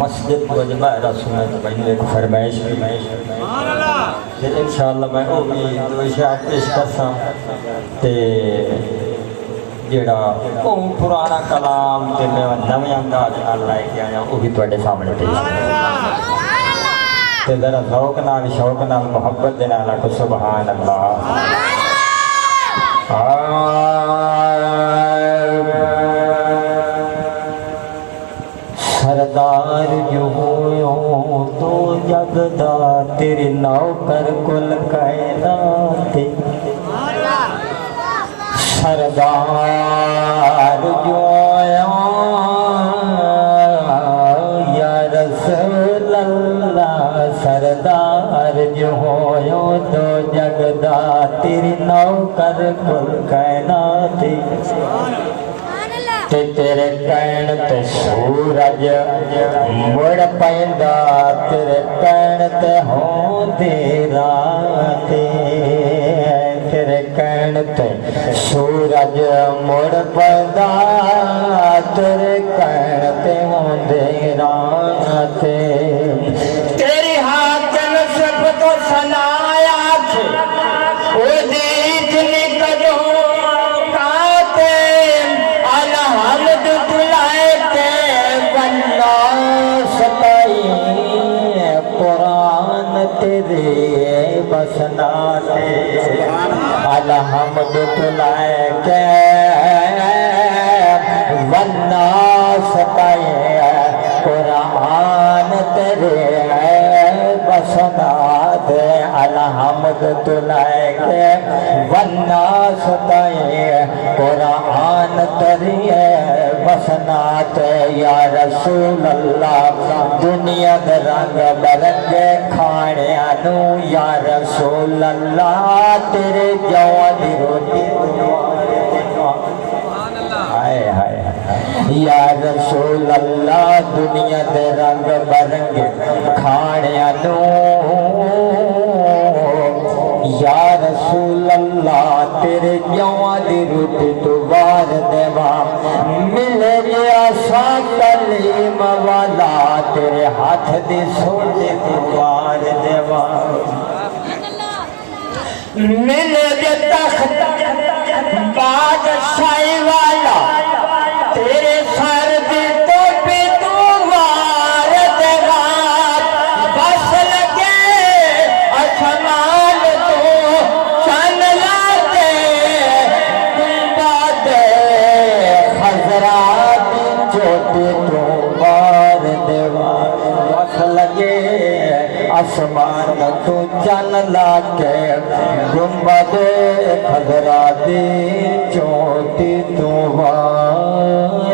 مسجد کو جب رسول تو بھائی ایک فرمائش بھی انشاءاللہ میں وہ بھی دو اشیاء پیش کرساں تے جیڑا پرانا کلام تے میں نویں انداز نال لائے کے آیا وہ بھی تواڈے سامنے پیش تے ذرا ذوق نال شوق نال محبت دے نال کو سبحان اللہ سردار جو ہو تو جگدا تیرے نوکر کل کائنات سردار جو یا رسول اللہ سردار جو ہو تو جگدا تیرے نوکر کل کائنات تے تیرے کہن تے سورج مڑ پیندا تیرے کہن تے ہوندی رات تیرے کہن تے سورج مڑ پیندا تیرے کہن تے ہوندی رات تیری ہاتھ نصب تو سنایا تھے او دیت نکلو بسناتے الحمد تلائے کے والناس تائے قرآن تیرے بسناتے الحمد تلائے کے والناس تائے قرآن تیرے بسناتے یا رسول اللہ دنیا دے رنگ برنگے کھانے آنو یا رسول اللہ تیرے جوان دی روٹی یا رسول اللہ دنیا دے رنگ برنگے کھانے آنو یا رسول اللہ تیرے جوان دی روٹی تو بار دیوا مل گیا سا کلیم والا تیرے ہاتھ دی سوٹی تو بار دیوا مل گیا تخت بادشاہی والا تیرے سر دی تو پی تو بار دیوا بس لگے اچھمال تو چن لاتے گنباد خضرات چوٹی تو بار دیوار بس لگے آسمان تو چن لاتے گنباد خضرات چوٹی تو بار